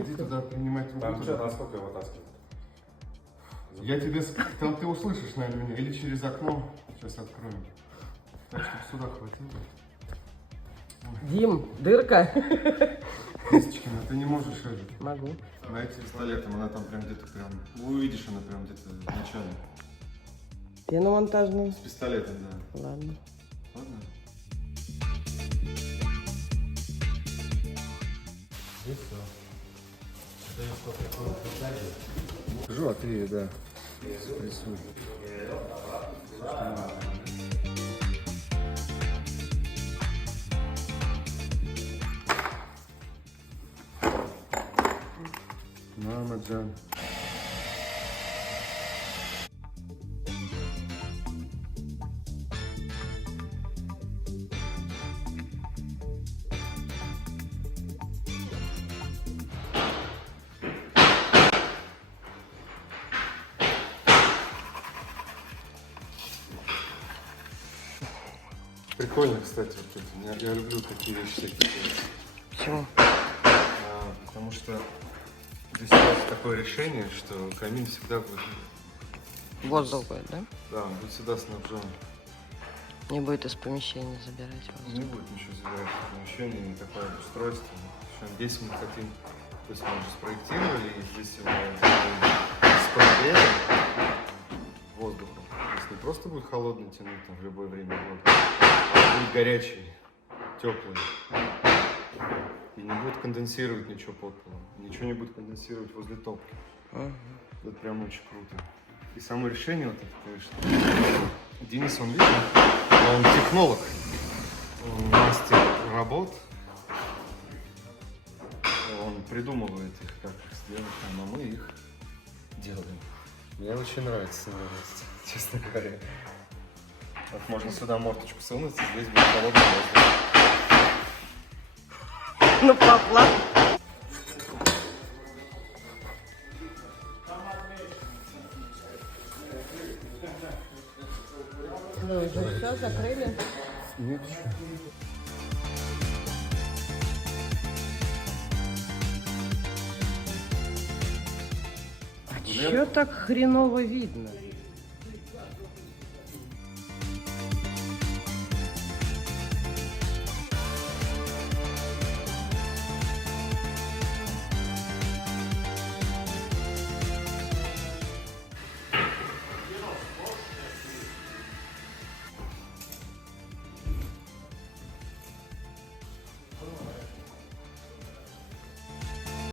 Иди туда принимать Там руку. что, насколько его таскивают? Я тебе... Там ты услышишь, наверное, меня. Или через окно. Сейчас откроем. Так, чтобы сюда хватило. Дим, дырка. Листочкина, ты не можешь это. Могу. На этим пистолетом она там прям где-то прям... Увидишь, она прям где-то в начале. Пеномонтажную. С пистолетом, да. Ладно. Ладно? Здесь все. Это я сколько притягиваю. Скажу, а ты, да, спрессуй. Мама Джан. Прикольно, кстати, вот это. Я люблю такие вещи всякие. Почему? Потому что здесь есть такое решение, что камин всегда будет, Воздух будет, да? да, он будет всегда снабжен. Не будет из помещения забирать воздух. Не будет ничего забирать в помещение, никакое устройство. Причем здесь мы хотим, то есть мы уже спроектировали, и здесь его с прогревом воздухом. То есть не просто будет холодно тянуть там в любое время года, а будет горячий, теплый. И не будет конденсировать ничего под полом. Ничего не будет конденсировать возле топки. Это прям очень круто. И само решение вот это, конечно. Денис, он видит, он технолог, он мастер работ. Он придумывает их, как их сделать, а мы их делаем. Мне очень нравится, честно говоря. Вот можно сюда морточку сунуть, и здесь будет холодный воздух. Ну, папа. Ну, уже все, закрыли. Нет, еще. А чё так хреново видно?